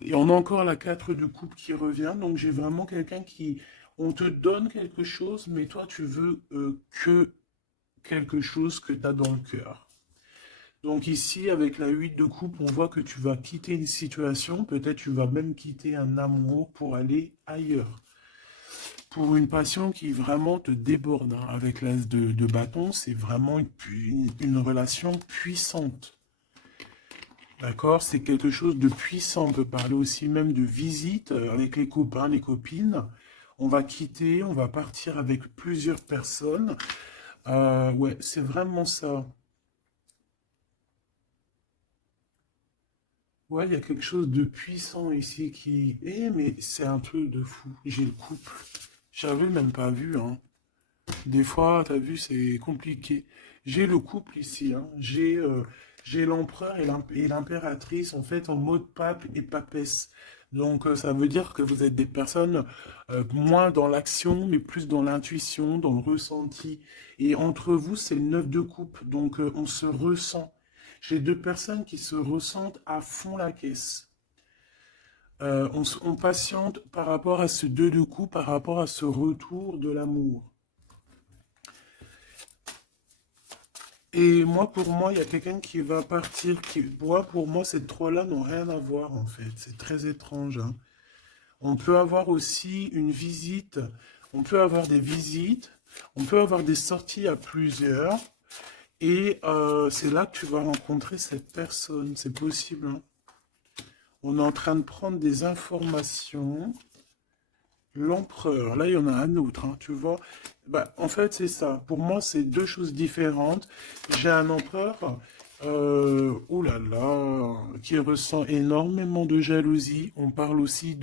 Et on a encore la 4 de coupe qui revient, donc j'ai vraiment quelqu'un qui... On te donne quelque chose, mais toi, tu veux que quelque chose que tu as dans le cœur. Donc ici, avec la 8 de coupe, on voit que tu vas quitter une situation, peut-être tu vas même quitter un amour pour aller ailleurs. Pour une passion qui vraiment te déborde, hein. Avec l'as de bâton, c'est vraiment une relation puissante. D'accord? C'est quelque chose de puissant. On peut parler aussi même de visite avec les copains, les copines. On va quitter, on va partir avec plusieurs personnes. Ouais, c'est vraiment ça. Ouais, il y a quelque chose de puissant ici qui... Eh, mais c'est un truc de fou. J'ai le couple. J'avais même pas vu, hein. Des fois, t'as vu, c'est compliqué. J'ai le couple ici, hein. J'ai l'empereur et l'impératrice, en fait, en mode pape et papesse. Donc, ça veut dire que vous êtes des personnes moins dans l'action, mais plus dans l'intuition, dans le ressenti. Et entre vous, c'est le 9 de coupe. Donc, on se ressent. J'ai deux personnes qui se ressentent à fond la caisse. On patiente par rapport à ce 2 de coupe, par rapport à ce retour de l'amour. Et moi, pour moi, il y a quelqu'un qui va partir. Pour moi, ces trois-là n'ont rien à voir, en fait. C'est très étrange, hein. On peut avoir aussi une visite. On peut avoir des visites. On peut avoir des sorties à plusieurs. Et c'est là que tu vas rencontrer cette personne. C'est possible, hein. On est en train de prendre des informations. L'empereur, là il y en a un autre, hein, tu vois. Bah, en fait, c'est ça. Pour moi, c'est deux choses différentes. J'ai un empereur, oh là là, qui ressent énormément de jalousie. On parle aussi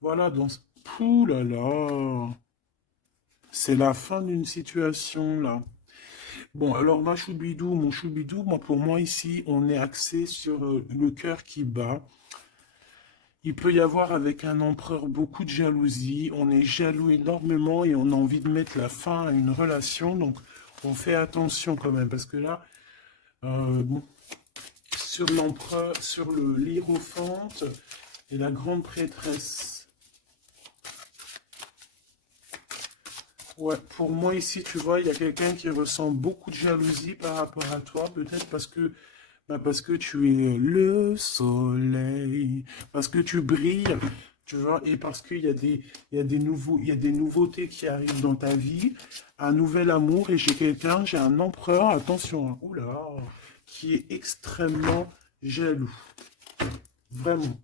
voilà, ouh là là, c'est la fin d'une situation, là. Bon, alors, ma choubidou, mon choubidou, moi, pour moi, ici, on est axé sur le cœur qui bat. Il peut y avoir avec un empereur beaucoup de jalousie, on est jaloux énormément et on a envie de mettre la fin à une relation, donc on fait attention quand même, parce que là, bon, sur l'empereur, sur le l'hiérophante et la grande prêtresse. Ouais, pour moi ici, tu vois, il y a quelqu'un qui ressent beaucoup de jalousie par rapport à toi, peut-être parce que tu es le soleil, parce que tu brilles, tu vois, et parce qu'il y a il y a des nouveautés qui arrivent dans ta vie, un nouvel amour, et j'ai un empereur, attention, hein, oula, qui est extrêmement jaloux, vraiment.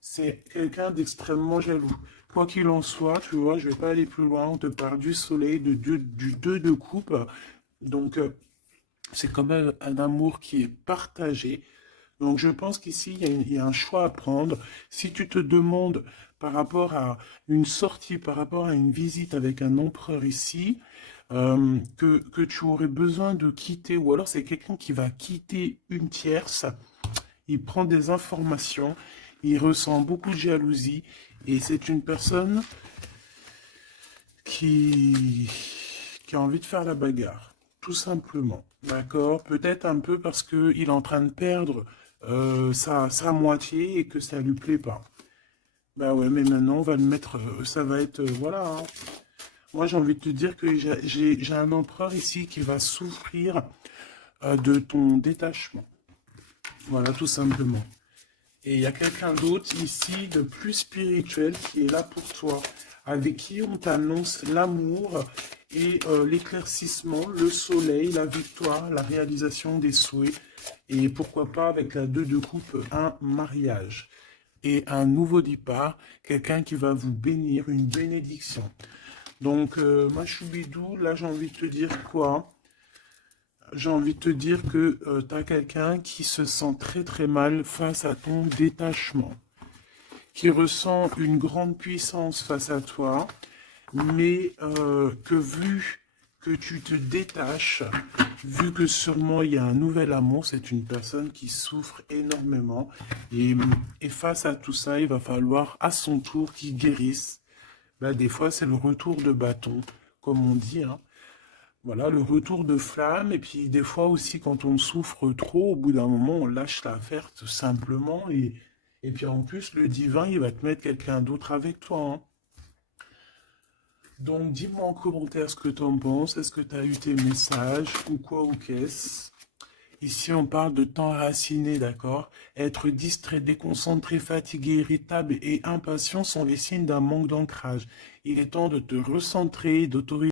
C'est quelqu'un d'extrêmement jaloux. Quoi qu'il en soit, tu vois, je vais pas aller plus loin, on te parle du soleil, du 2 de coupe, donc c'est quand même un amour qui est partagé. Donc je pense qu'ici, il y a un choix à prendre. Si tu te demandes par rapport à une sortie, par rapport à une visite avec un empereur ici, que tu aurais besoin de quitter, ou alors c'est quelqu'un qui va quitter une tierce, il prend des informations, il ressent beaucoup de jalousie, et c'est une personne qui, qui a envie de faire la bagarre, tout simplement. D'accord? Peut-être un peu parce qu'il est en train de perdre sa moitié et que ça lui plaît pas. Bah ouais, mais maintenant, on va le mettre, ça va être, voilà, hein. Moi, j'ai envie de te dire que j'ai un empereur ici qui va souffrir de ton détachement. Voilà, tout simplement. Et il y a quelqu'un d'autre ici, de plus spirituel, qui est là pour toi, avec qui on t'annonce l'amour et l'éclaircissement, le soleil, la victoire, la réalisation des souhaits, et pourquoi pas avec la 2 de coupe, un mariage. Et un nouveau départ, quelqu'un qui va vous bénir, une bénédiction. Donc, ma choubidou, là j'ai envie de te dire quoi? j'ai envie de te dire que tu as quelqu'un qui se sent très très mal face à ton détachement, qui ressent une grande puissance face à toi, mais que vu que tu te détaches, vu que sûrement il y a un nouvel amour, c'est une personne qui souffre énormément. Et face à tout ça, il va falloir à son tour qu'il guérisse. Ben, des fois, c'est le retour de bâton, comme on dit, hein. Voilà, le retour de flamme. Et puis des fois aussi, quand on souffre trop, au bout d'un moment, on lâche l'affaire tout simplement. Et puis en plus, le divin, il va te mettre quelqu'un d'autre avec toi, hein. Donc, dis-moi en commentaire ce que tu en penses. Est-ce que tu as eu tes messages ou quoi ou qu'est-ce? Ici, on parle de temps raciné, d'accord? Être distrait, déconcentré, fatigué, irritable et impatient sont les signes d'un manque d'ancrage. Il est temps de te recentrer, d'autoriser